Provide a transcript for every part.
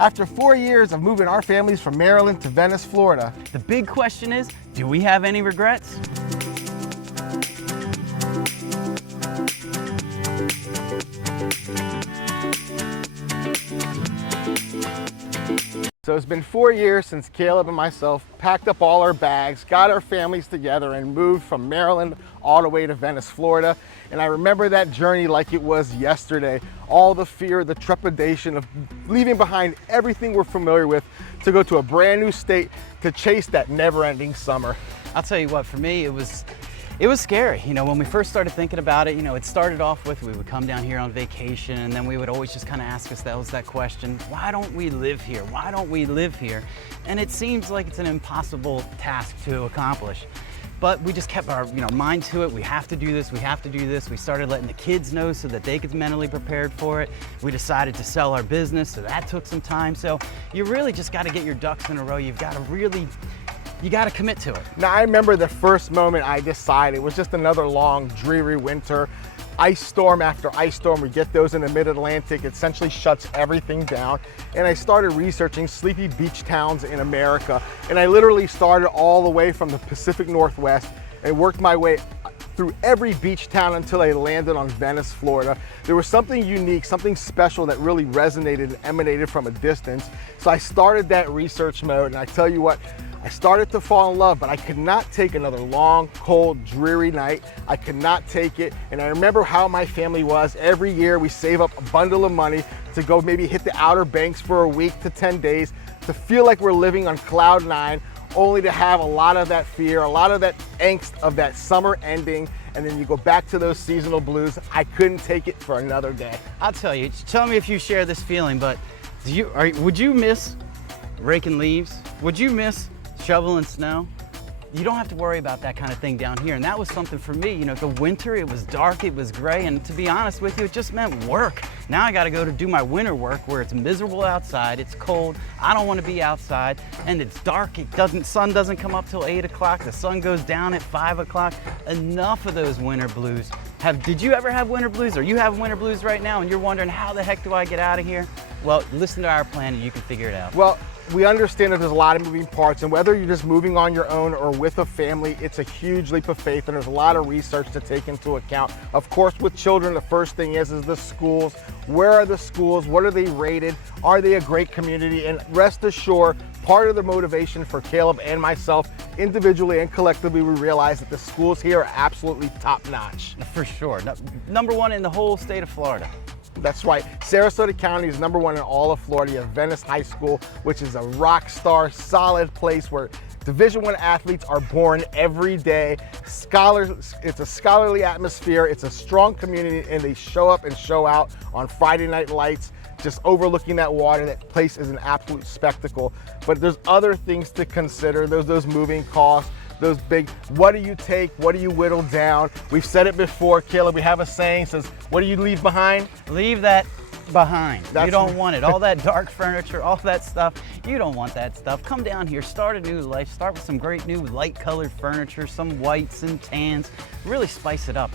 After 4 years of moving our families from Maryland to Venice, Florida, The big question is, do we have any regrets? so it's been 4 years since Caleb and myself packed up all our bags, got our families together, and moved from Maryland all the way to Venice, Florida. And I remember that journey like it was yesterday. All the fear, the trepidation of leaving behind everything we're familiar with to go to a brand new state to chase that never-ending summer. I'll tell you what, for me, it was scary. You know, when we first started thinking about it, it started off with we would come down here on vacation, and then we would always just kind of ask ourselves that question, why don't we live here? Why don't we live here? And it seems like it's an impossible task to accomplish. But we just kept our mind to it. We have to do this, we have to do this. We started letting the kids know so that they could be mentally prepared for it. We decided to sell our business, so that took some time. So you really just got to get your ducks in a row. You got to commit to it. Now, I remember the first moment I decided it was just another long, dreary winter. Ice storm after ice storm. We get those in the mid-Atlantic. It essentially shuts everything down. And I started researching sleepy beach towns in America. And I literally started all the way from the Pacific Northwest and worked my way through every beach town until I landed on Venice, Florida. There was something unique, something special that really resonated and emanated from a distance. So I started that research mode, and I tell you what, I started to fall in love, but I could not take another long, cold, dreary night. I could not take it. And I remember how my family was. Every year we save up a bundle of money to go maybe hit the Outer Banks for a week to 10 days, to feel like we're living on cloud nine, only to have a lot of that fear, a lot of that angst of that summer ending, and then you go back to those seasonal blues. I couldn't take it for another day. I'll tell you, tell me if you share this feeling, but would you miss raking leaves? Would you miss shoveling snow? You don't have to worry about that kind of thing down here. And that was something for me. The winter, it was dark, it was gray, and to be honest with you, it just meant work. Now I gotta go to do my winter work where it's miserable outside, it's cold, I don't wanna be outside, and it's dark, sun doesn't come up till 8 o'clock, the sun goes down at 5 o'clock. Enough of those winter blues. Did you ever have winter blues? Or you have winter blues right now and you're wondering, how the heck do I get out of here? Well, listen to our plan and you can figure it out. Well, we understand that there's a lot of moving parts, and whether you're just moving on your own or with a family, it's a huge leap of faith, and there's a lot of research to take into account. Of course, with children, the first thing is the schools. Where are the schools? What are they rated? Are they a great community? And rest assured, part of the motivation for Caleb and myself, individually and collectively, we realize that the schools here are absolutely top-notch. For sure. Number one in the whole state of Florida. That's right. Sarasota County is number one in all of Florida. You have Venice High School, which is a rock star, solid place where Division I athletes are born every day. Scholars, it's a scholarly atmosphere. It's a strong community, and they show up and show out on Friday night lights, just overlooking that water. That place is an absolute spectacle. But there's other things to consider. There's those moving costs, those big, what do you take, what do you whittle down? We've said it before, Caleb, we have a saying, says, what do you leave behind? Leave that behind. You don't want it. All that dark furniture, all that stuff, you don't want that stuff. Come down here, start a new life, start with some great new light colored furniture, some whites and tans, really spice it up.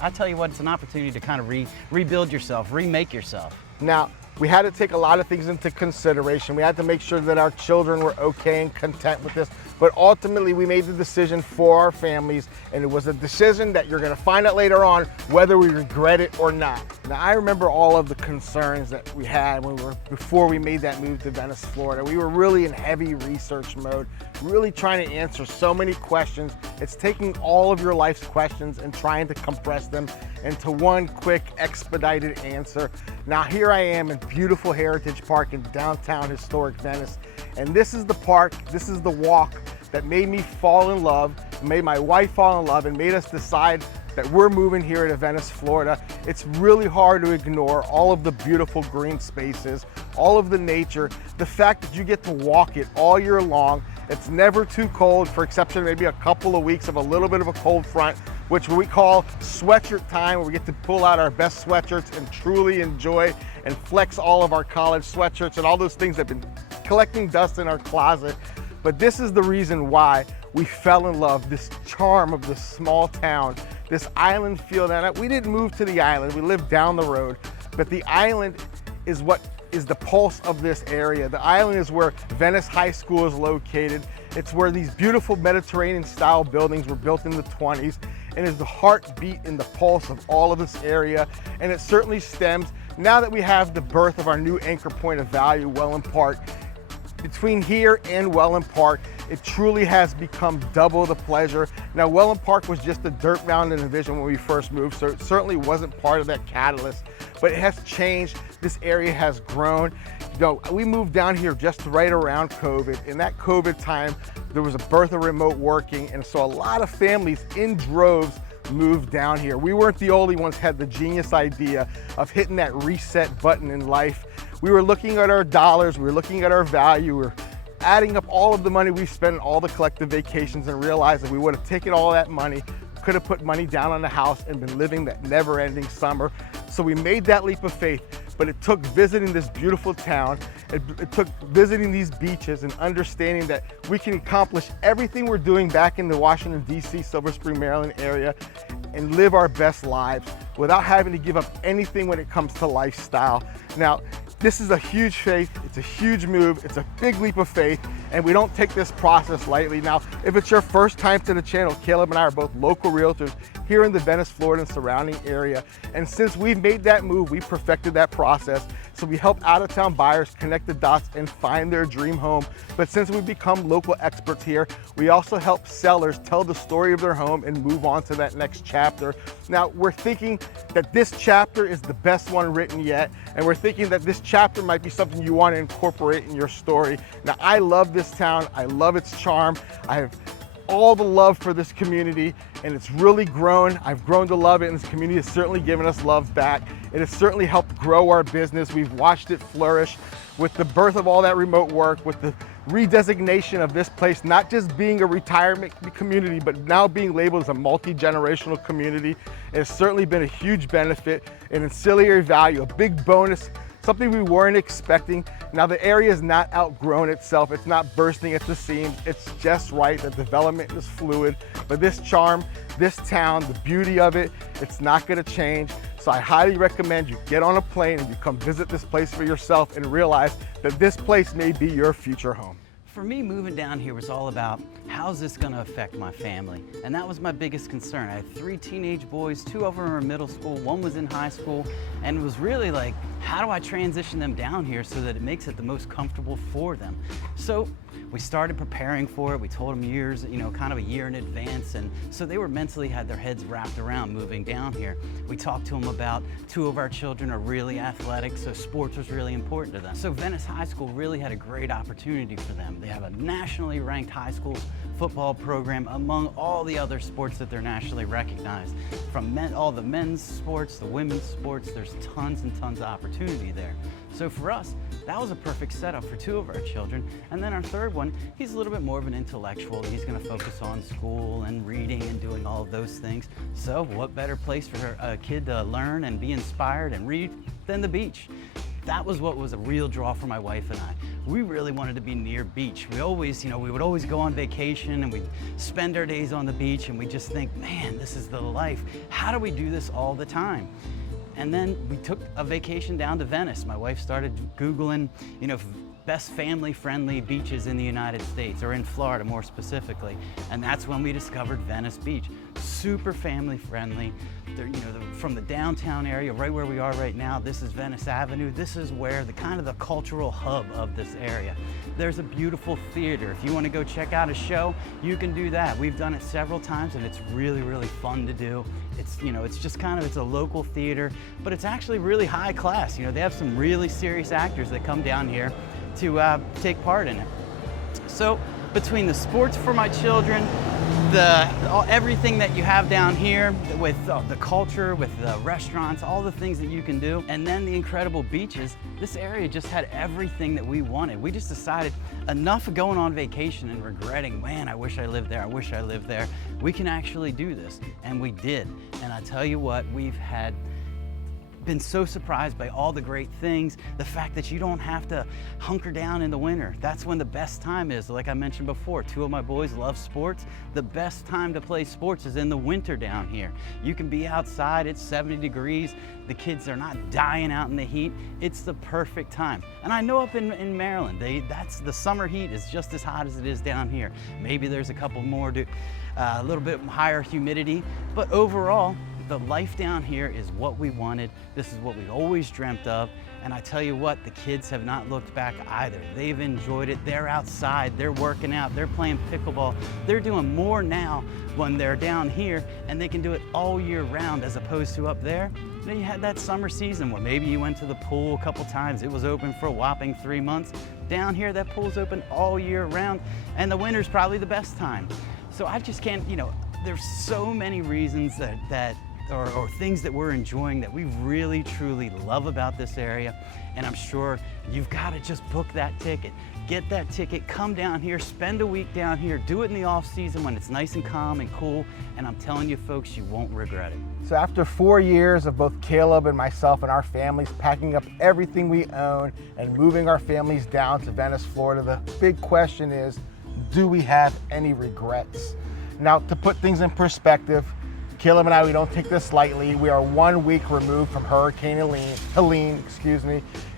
I tell you what, it's an opportunity to kind of rebuild yourself, remake yourself. Now, we had to take a lot of things into consideration. We had to make sure that our children were okay and content with this, but ultimately we made the decision for our families, and it was a decision that you're gonna find out later on whether we regret it or not. Now, I remember all of the concerns that we had before we made that move to Venice, Florida. We were really in heavy research mode, really trying to answer so many questions. It's taking all of your life's questions and trying to compress them into one quick, expedited answer. Now, here I am in beautiful Heritage Park in downtown historic Venice. And this is the park, this is the walk that made me fall in love, made my wife fall in love, and made us decide that we're moving here to Venice, Florida. It's really hard to ignore all of the beautiful green spaces, all of the nature, the fact that you get to walk it all year long. It's never too cold, for exception of maybe a couple of weeks of a little bit of a cold front, which we call sweatshirt time, where we get to pull out our best sweatshirts and truly enjoy and flex all of our college sweatshirts and all those things that have been collecting dust in our closet. But this is the reason why we fell in love, this charm of this small town, this island feel. Now, we didn't move to the island, we lived down the road, but the island is what is the pulse of this area. The island is where Venice High School is located. It's where these beautiful Mediterranean style buildings were built in the 20s, and is the heartbeat and the pulse of all of this area. And it certainly stems, now that we have the birth of our new anchor point of value, Welland Park. Between here and Welland Park, it truly has become double the pleasure. Now, Welland Park was just a dirt mound in the vision when we first moved, so it certainly wasn't part of that catalyst, but it has changed. This area has grown. You know, we moved down here just right around COVID. In that COVID time, there was a birth of remote working, and so a lot of families in droves moved down here. We weren't the only ones had the genius idea of hitting that reset button in life. We were looking at our dollars, we were looking at our value, we were adding up all of the money we spent on all the collective vacations, and realized that we would have taken all that money, could have put money down on the house and been living that never-ending summer. So we made that leap of faith, but it took visiting this beautiful town, it took visiting these beaches and understanding that we can accomplish everything we're doing back in the Washington, D.C., Silver Spring, Maryland area and live our best lives without having to give up anything when it comes to lifestyle. Now, this is a huge faith, it's a huge move, it's a big leap of faith, and we don't take this process lightly. Now, if it's your first time to the channel, Caleb and I are both local realtors here in the Venice, Florida and surrounding area. And since we've made that move, we perfected that process. So we help out-of-town buyers connect the dots and find their dream home. But since we've become local experts here, we also help sellers tell the story of their home and move on to that next chapter. Now, we're thinking that this chapter is the best one written yet, and we're thinking that this chapter might be something you want to incorporate in your story. Now, I love this town, I love its charm, I have all the love for this community, and it's really grown. I've grown to love it, and this community has certainly given us love back. It has certainly helped grow our business. We've watched it flourish with the birth of all that remote work, with the redesignation of this place, not just being a retirement community, but now being labeled as a multi-generational community. It has certainly been a huge benefit, an ancillary value, a big bonus, something we weren't expecting. Now, the area has not outgrown itself. It's not bursting at the seams. It's just right. The development is fluid, but this charm, this town, the beauty of it, it's not gonna change. So I highly recommend you get on a plane and you come visit this place for yourself and realize that this place may be your future home. For me, moving down here was all about how's this gonna affect my family? And that was my biggest concern. I had 3 teenage boys, 2 of them were in middle school, 1 was in high school, and it was really like, how do I transition them down here so that it makes it the most comfortable for them? So we started preparing for it. We told them years, kind of a year in advance. And so they were mentally had their heads wrapped around moving down here. We talked to them about 2 of our children are really athletic, so sports was really important to them. So Venice High School really had a great opportunity for them. They have a nationally ranked high school football program among all the other sports that they're nationally recognized. From all the men's sports, the women's sports, there's tons and tons of opportunity there. So for us, that was a perfect setup for 2 of our children. And then our third one, he's a little bit more of an intellectual. He's gonna focus on school and reading and doing all of those things. So what better place for a kid to learn and be inspired and read than the beach? That was what was a real draw for my wife and I. We really wanted to be near beach. We always, we would always go on vacation and we'd spend our days on the beach and we just think, man, this is the life. How do we do this all the time? And then we took a vacation down to Venice. My wife started Googling, best family-friendly beaches in the United States, or in Florida more specifically. And that's when we discovered Venice Beach. Super family-friendly. From the downtown area, right where we are right now, this is Venice Avenue. This is where the cultural hub of this area. There's a beautiful theater. If you want to go check out a show, you can do that. We've done it several times and it's really, really fun to do. It's, it's just it's a local theater, but it's actually really high class. They have some really serious actors that come down here to take part in it. So between the sports for my children, everything that you have down here with the culture, with the restaurants, all the things that you can do, and then the incredible beaches, this area just had everything that we wanted. We just decided enough of going on vacation and regretting, man, I wish I lived there, I wish I lived there. We can actually do this, and we did. And I tell you what, been so surprised by all the great things, the fact that you don't have to hunker down in the winter. That's when the best time is. Like I mentioned before, 2 of my boys love sports. The best time to play sports is in the winter down here. You can be outside, it's 70 degrees. The kids are not dying out in the heat. It's the perfect time. And I know up in Maryland, that's the summer heat is just as hot as it is down here. Maybe there's a couple more, a little bit higher humidity, but overall, the life down here is what we wanted. This is what we always dreamt of. And I tell you what, the kids have not looked back either. They've enjoyed it. They're outside, they're working out, they're playing pickleball. They're doing more now when they're down here, and they can do it all year round as opposed to up there. You know, you had that summer season where maybe you went to the pool a couple times. It was open for a whopping 3 months. Down here, that pool's open all year round, and the winter's probably the best time. So I just can't, you know, there's so many reasons or things that we're enjoying that we really truly love about this area. And I'm sure you've got to just book that ticket. Get that ticket, come down here, spend a week down here, do it in the off season when it's nice and calm and cool. And I'm telling you folks, you won't regret it. So after 4 years of both Caleb and myself and our families packing up everything we own and moving our families down to Venice, Florida, the big question is, do we have any regrets? Now, to put things in perspective, Caleb and I, we don't take this lightly. We are 1 week removed from Hurricane Helene,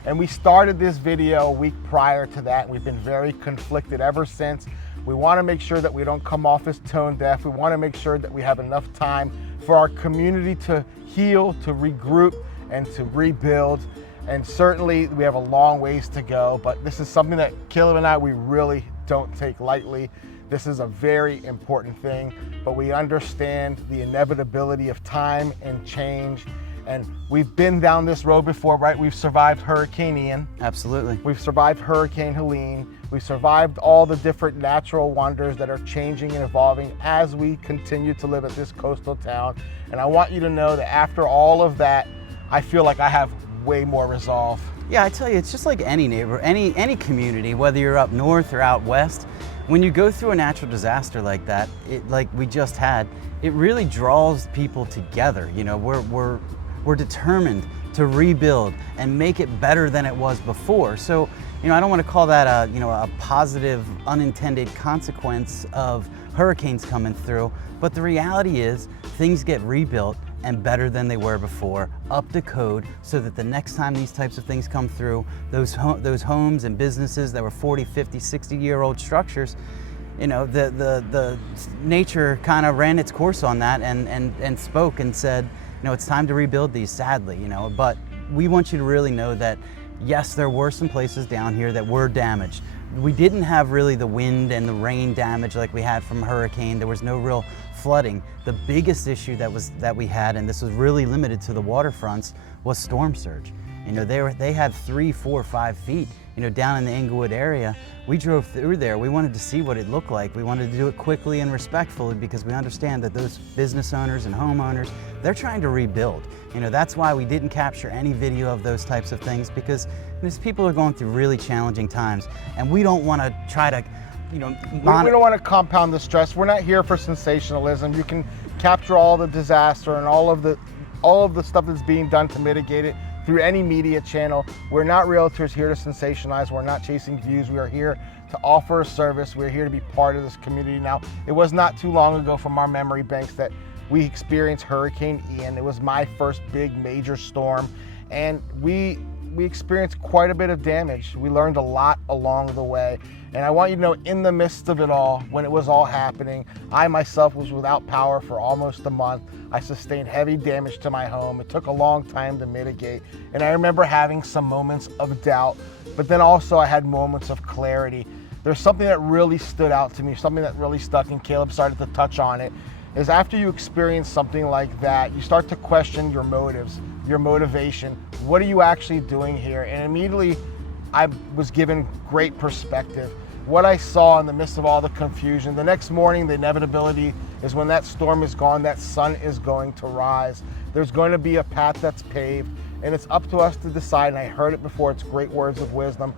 and we started this video a week prior to that. We've been very conflicted ever since. We want to make sure that we don't come off as tone deaf. We want to make sure that we have enough time for our community to heal, to regroup, and to rebuild. And certainly we have a long ways to go, but this is something that Caleb and I, we really don't take lightly. This is a very important thing, but we understand the inevitability of time and change. And we've been down this road before, right? We've survived Hurricane Ian. Absolutely. We've survived Hurricane Helene. We've survived all the different natural wonders that are changing and evolving as we continue to live at this coastal town. And I want you to know that after all of that, I feel like I have way more resolve. Yeah, I tell you, it's just like any neighbor, any community, whether you're up north or out west. When you go through a natural disaster like that, like we just had, it really draws people together. You know, we're determined to rebuild and make it better than it was before. So, you know, I don't want to call that a positive unintended consequence of hurricanes coming through, but the reality is things get rebuilt and better than they were before, up to code, so that the next time these types of things come through, those homes and businesses that were 40, 50, 60-year-old structures, you know, the nature kind of ran its course on that and spoke and said, you know, it's time to rebuild these, sadly, you know. But we want you to really know that, yes, there were some places down here that were damaged. We didn't have really the wind and the rain damage like we had from a hurricane. There was no real flooding. The biggest issue that we had, and this was really limited to the waterfronts, was storm surge. You know, they had 3, 4, 5 feet, you know, down in the Inglewood area. We drove through there. We wanted to see what it looked like. We wanted to do it quickly and respectfully because we understand that those business owners and homeowners, they're trying to rebuild. You know, that's why we didn't capture any video of those types of things, because these people are going through really challenging times, and we don't want to try to, you know, we don't want to compound the stress. We're not here for sensationalism. You can capture all the disaster and all of the stuff that's being done to mitigate it through any media channel. We're not realtors here to sensationalize. We're not chasing views. We are here to offer a service. We're here to be part of this community. Now, it was not too long ago from our memory banks that we experienced Hurricane Ian. It was my first big major storm, and we experienced quite a bit of damage. We learned a lot along the way. And I want you to know, in the midst of it all, when it was all happening, I myself was without power for almost a month. I sustained heavy damage to my home. It took a long time to mitigate. And I remember having some moments of doubt, but then also I had moments of clarity. There's something that really stood out to me, something that really stuck, and Caleb started to touch on it, is after you experience something like that, you start to question your motives, your motivation. What are you actually doing here? And immediately I was given great perspective. What I saw in the midst of all the confusion, the next morning, the inevitability is when that storm is gone, that sun is going to rise. There's going to be a path that's paved, and it's up to us to decide, and I heard it before, it's great words of wisdom.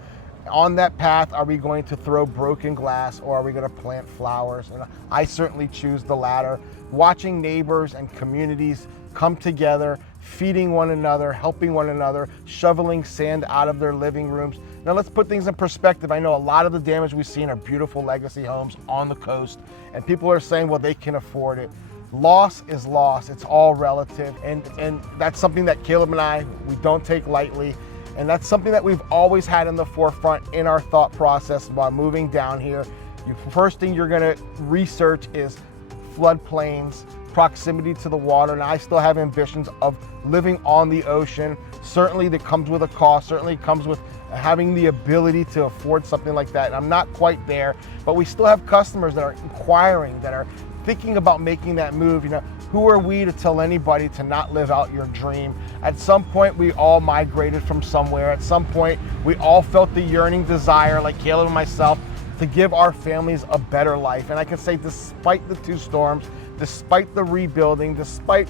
On that path, are we going to throw broken glass, or are we going to plant flowers? And I certainly choose the latter. Watching neighbors and communities come together feeding one another, helping one another, shoveling sand out of their living rooms. Now let's put things in perspective. I know a lot of the damage we've seen are beautiful legacy homes on the coast, and people are saying, well, they can afford it. Loss is loss, it's all relative, and that's something that Caleb and I, we don't take lightly, and that's something that we've always had in the forefront in our thought process while moving down here. The first thing you're gonna research is floodplains, proximity to the water, and I still have ambitions of living on the ocean. Certainly that comes with a cost, certainly comes with having the ability to afford something like that. And I'm not quite there, but we still have customers that are inquiring, that are thinking about making that move. You know, who are we to tell anybody to not live out your dream? At some point, we all migrated from somewhere. At some point, we all felt the yearning desire, like Caleb and myself, to give our families a better life. And I can say, despite the 2 storms, despite the rebuilding, despite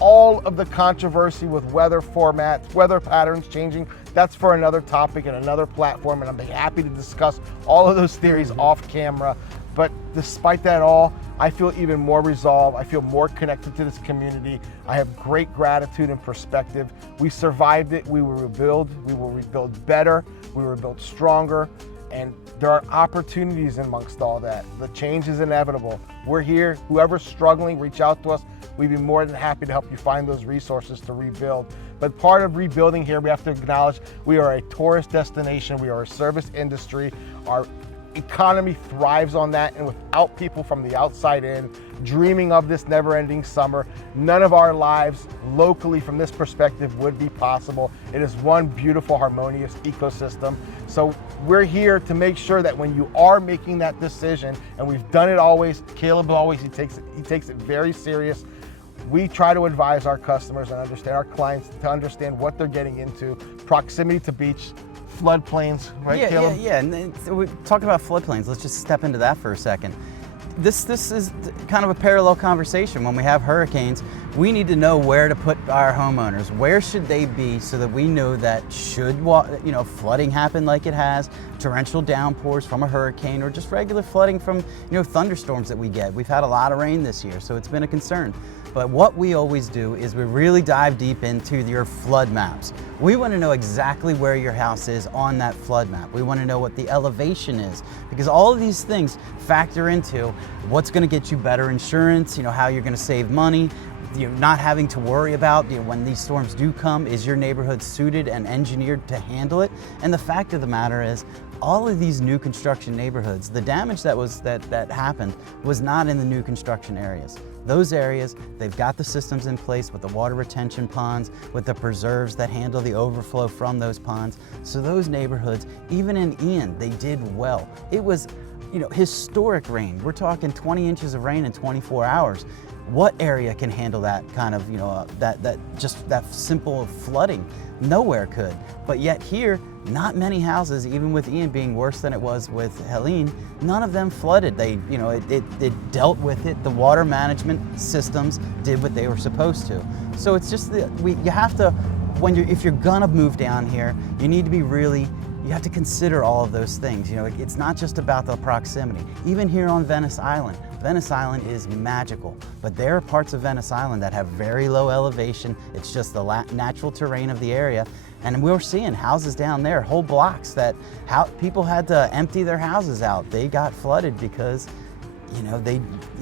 all of the controversy with weather formats, weather patterns changing, that's for another topic and another platform, and I'd be happy to discuss all of those theories off camera. But despite that all, I feel even more resolved. I feel more connected to this community. I have great gratitude and perspective. We survived it. We will rebuild. We will rebuild better. We will rebuild stronger. And there are opportunities amongst all that. The change is inevitable. We're here. Whoever's struggling, reach out to us. We'd be more than happy to help you find those resources to rebuild. But part of rebuilding here, we have to acknowledge we are a tourist destination. We are a service industry. Our economy thrives on that, and without people from the outside in dreaming of this never-ending summer, none of our lives locally from this perspective would be possible. It is one beautiful, harmonious ecosystem. So we're here to make sure that when you are making that decision, and we've done it always, Caleb always, he takes it very serious. We try to advise our customers and understand our clients to understand what they're getting into, proximity to beach, floodplains, right, Caleb? Yeah. And we're talking about floodplains. Let's just step into that for a second. This is kind of a parallel conversation. When we have hurricanes, we need to know where to put our homeowners. Where should they be so that we know that should flooding happen like it has, torrential downpours from a hurricane, or just regular flooding from thunderstorms that we get. We've had a lot of rain this year, so it's been a concern. But what we always do is we really dive deep into your flood maps. We want to know exactly where your house is on that flood map. We want to know what the elevation is, because all of these things factor into what's going to get you better insurance, how you're going to save money, not having to worry about when these storms do come, is your neighborhood suited and engineered to handle it? And the fact of the matter is, all of these new construction neighborhoods, the damage that happened was not in the new construction areas. Those areas, they've got the systems in place with the water retention ponds, with the preserves that handle the overflow from those ponds. So those neighborhoods, even in Ian, they did well. It was, historic rain. We're talking 20 inches of rain in 24 hours. What area can handle that kind of, that simple flooding? Nowhere could. But yet here, not many houses, even with Ian being worse than it was with Helene, none of them flooded. It dealt with it. The water management systems did what they were supposed to. So it's just you have to, if you're gonna move down here, you need to be you have to consider all of those things. It's not just about the proximity. Even here on Venice Island is magical, but there are parts of Venice Island that have very low elevation. It's just the natural terrain of the area. And we're seeing houses down there, whole blocks that people had to empty their houses out. They got flooded because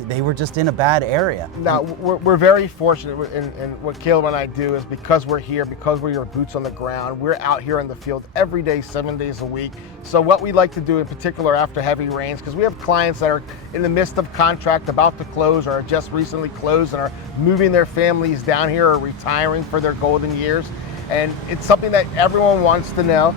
they were just in a bad area. Now, we're very fortunate, and what Caleb and I do is because we're here, because we're your boots on the ground, we're out here in the field every day, 7 days a week. So what we like to do in particular after heavy rains, because we have clients that are in the midst of contract, about to close, or just recently closed and are moving their families down here or retiring for their golden years. And it's something that everyone wants to know,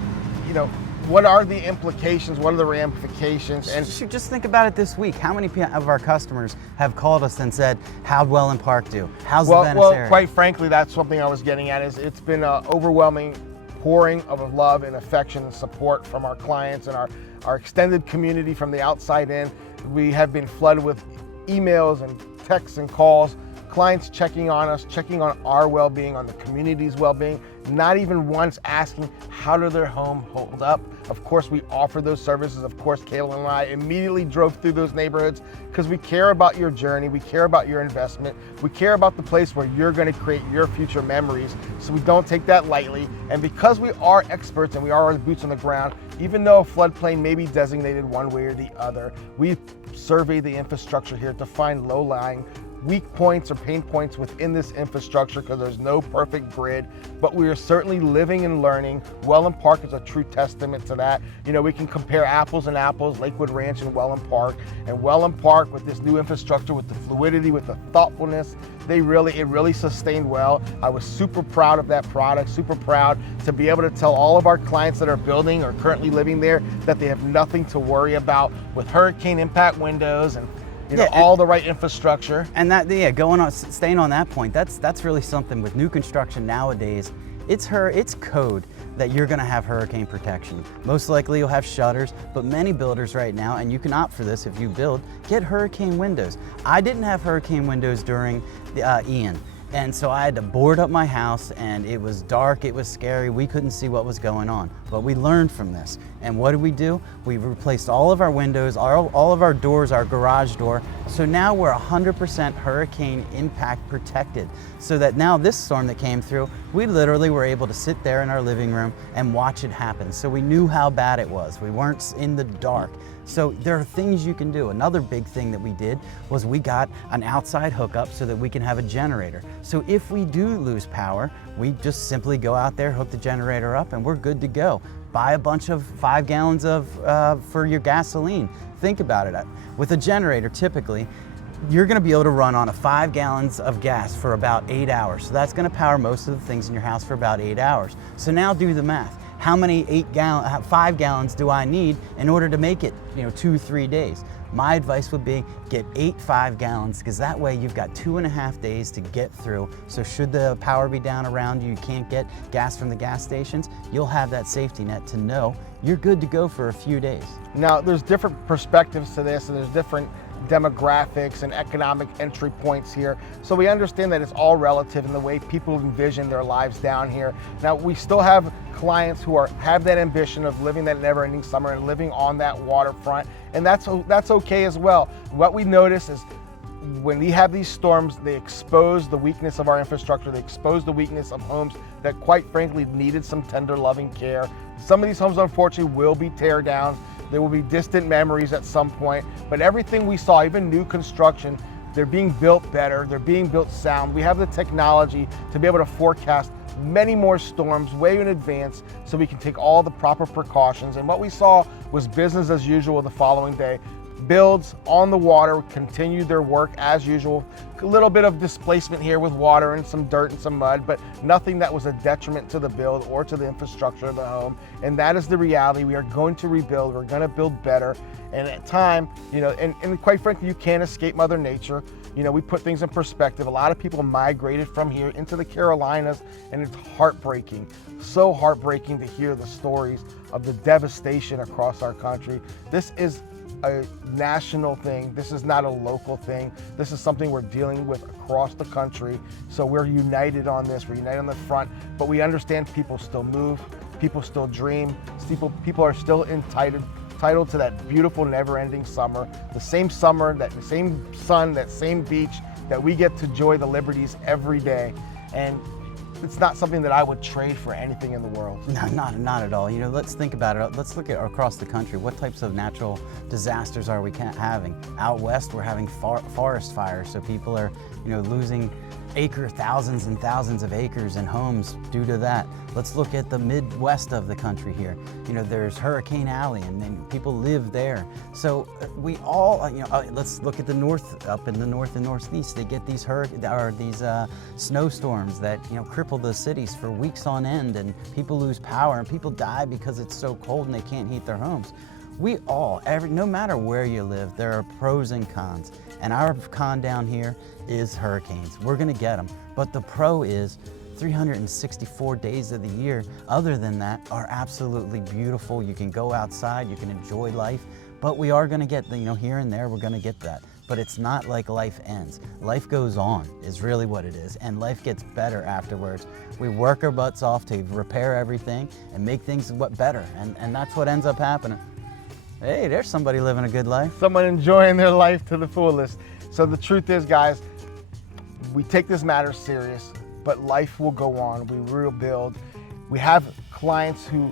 what are the implications? What are the ramifications? And just think about it this week. How many of our customers have called us and said, how'd Welland Park do? How's the Venice area? Well, quite frankly, that's something I was getting at. Is it's been an overwhelming pouring of love and affection and support from our clients and our extended community from the outside in. We have been flooded with emails and texts and calls, clients checking on us, checking on our well-being, on the community's well-being. not even once asking how did their home hold up. Of course, we offer those services. Of course, Kayla and I immediately drove through those neighborhoods because we care about your journey, we care about your investment, we care about the place where you're going to create your future memories, so we don't take that lightly. And because we are experts and we are boots on the ground, even though a floodplain may be designated one way or the other, we survey the infrastructure here to find low-lying weak points or pain points within this infrastructure, because there's no perfect grid, but we are certainly living and learning. Welland Park is a true testament to that. You know, we can compare apples and apples, Lakewood Ranch and Welland Park. And Welland Park, with this new infrastructure, with the fluidity, with the thoughtfulness, it really sustained well. I was super proud of that product, super proud to be able to tell all of our clients that are building or currently living there that they have nothing to worry about with hurricane impact windows and all the right infrastructure. And that, staying on that point, that's really something with new construction nowadays. It's code that you're gonna have hurricane protection. Most likely you'll have shutters, but many builders right now, and you can opt for this if you build, get hurricane windows. I didn't have hurricane windows during Ian. And so I had to board up my house, and it was dark, it was scary, we couldn't see what was going on. But we learned from this. And what did we do? We replaced all of our windows, all of our doors, our garage door. So now we're 100% hurricane impact protected. So that now this storm that came through, we literally were able to sit there in our living room and watch it happen. So we knew how bad it was. We weren't in the dark. So there are things you can do. Another big thing that we did was we got an outside hookup so that we can have a generator. So if we do lose power, we just simply go out there, hook the generator up, and we're good to go. Buy a bunch of 5 gallons for your gasoline. Think about it. With a generator, typically, you're gonna be able to run on 5 gallons of gas for about 8 hours. So that's gonna power most of the things in your house for about 8 hours. So now do the math. How many 5 gallons do I need in order to make it 2-3 days? My advice would be get 8 5 gallons, because that way you've got 2.5 days to get through. So should the power be down around you, you can't get gas from the gas stations, you'll have that safety net to know you're good to go for a few days. Now, there's different perspectives to this, and there's different demographics and economic entry points here. So we understand that it's all relative in the way people envision their lives down here. Now, we still have clients who have that ambition of living that never-ending summer and living on that waterfront, and that's okay as well. What we notice is when we have these storms, they expose the weakness of our infrastructure, they expose the weakness of homes that quite frankly needed some tender, loving care. Some of these homes, unfortunately, will be tear downs. There will be distant memories at some point, but everything we saw, even new construction, they're being built better, they're being built sound. We have the technology to be able to forecast many more storms way in advance so we can take all the proper precautions. And what we saw was business as usual the following day. Builds on the water continued their work as usual. A little bit of displacement here with water and some dirt and some mud, but nothing that was a detriment to the build or to the infrastructure of the home. And that is the reality. We are going to rebuild, we're going to build better. And at time, and quite frankly, you can't escape Mother Nature. We put things in perspective. A lot of people migrated from here into the Carolinas, and it's heartbreaking. So heartbreaking to hear the stories of the devastation across our country. This is a national thing. This is not a local thing. This is something we're dealing with across the country. So we're united on this. We're united on the front, but we understand people still move, people still dream, people are still entitled to that beautiful never-ending summer, that same sun, that same beach that we get to enjoy the liberties every day. And it's not something that I would trade for anything in the world. No, not at all. Let's think about it. Let's look at across the country. What types of natural disasters are we having? Out west, we're having forest fires, so people are, losing thousands and thousands of acres and homes due to that. Let's look at the Midwest of the country here. There's Hurricane Alley, and then people live there. So we all, let's look at the north, up in the north and northeast. They get these snowstorms that cripple the cities for weeks on end, and people lose power, and people die because it's so cold and they can't heat their homes. No matter where you live, there are pros and cons. And our con down here is hurricanes. We're gonna get them. But the pro is 364 days of the year, other than that, are absolutely beautiful. You can go outside, you can enjoy life, but we are gonna get, here and there, we're gonna get that. but it's not like life ends. Life goes on is really what it is, and life gets better afterwards. We work our butts off to repair everything and make things better, and that's what ends up happening. Hey, there's somebody living a good life. Someone enjoying their life to the fullest. So the truth is, guys, we take this matter serious, but life will go on. We rebuild. We have clients who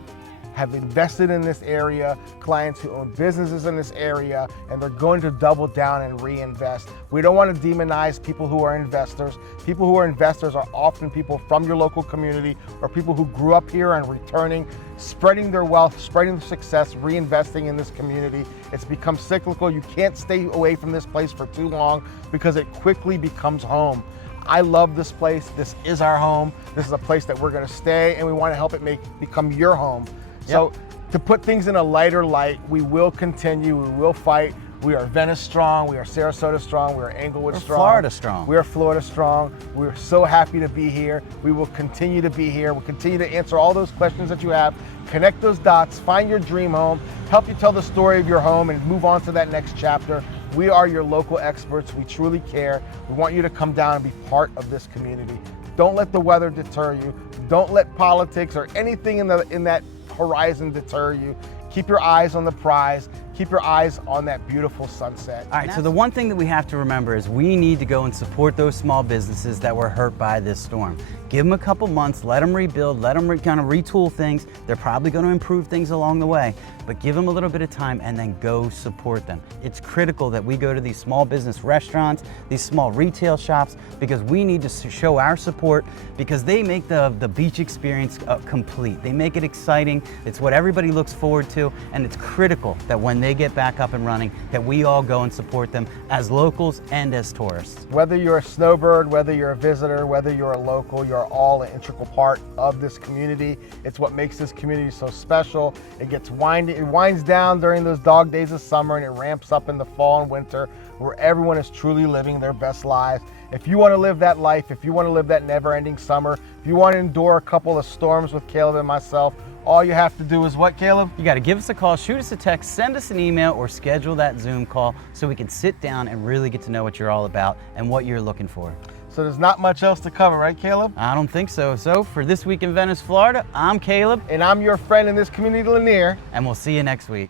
have invested in this area, clients who own businesses in this area, and they're going to double down and reinvest. We don't want to demonize people who are investors. People who are investors are often people from your local community or people who grew up here and returning, spreading their wealth, spreading their success, reinvesting in this community. It's become cyclical. You can't stay away from this place for too long because it quickly becomes home. I love this place. This is our home. This is a place that we're going to stay, and we want to help it become your home. So to put things in a lighter light, we will continue, we will fight. We are Venice strong, we are Sarasota strong, we are Englewood strong. Florida strong. We are Florida strong. We're so happy to be here. We will continue to be here. We'll continue to answer all those questions that you have, connect those dots, find your dream home, help you tell the story of your home and move on to that next chapter. We are your local experts. We truly care. We want you to come down and be part of this community. Don't let the weather deter you. Don't let politics or anything in that horizon deter you. Keep your eyes on the prize. Keep your eyes on that beautiful sunset. All right, so the one thing that we have to remember is we need to go and support those small businesses that were hurt by this storm. Give them a couple months, let them rebuild, let them kind of retool things. They're probably going to improve things along the way, but give them a little bit of time and then go support them. It's critical that we go to these small business restaurants, these small retail shops, because we need to show our support because they make the beach experience complete. They make it exciting. It's what everybody looks forward to, and it's critical that when they get back up and running, that we all go and support them as locals and as tourists. Whether you're a snowbird, whether you're a visitor, whether you're a local, you're all an integral part of this community. It's what makes this community so special. It winds down during those dog days of summer, and it ramps up in the fall and winter, where everyone is truly living their best lives. If you want to live that life, if you want to live that never-ending summer, if you want to endure a couple of storms with Caleb and myself, all you have to do is what, Caleb? You got to give us a call, shoot us a text, send us an email, or schedule that Zoom call so we can sit down and really get to know what you're all about and what you're looking for. So there's not much else to cover, right, Caleb? I don't think so. So for This Week in Venice, Florida, I'm Caleb. And I'm your friend in this community, Lanir. And we'll see you next week.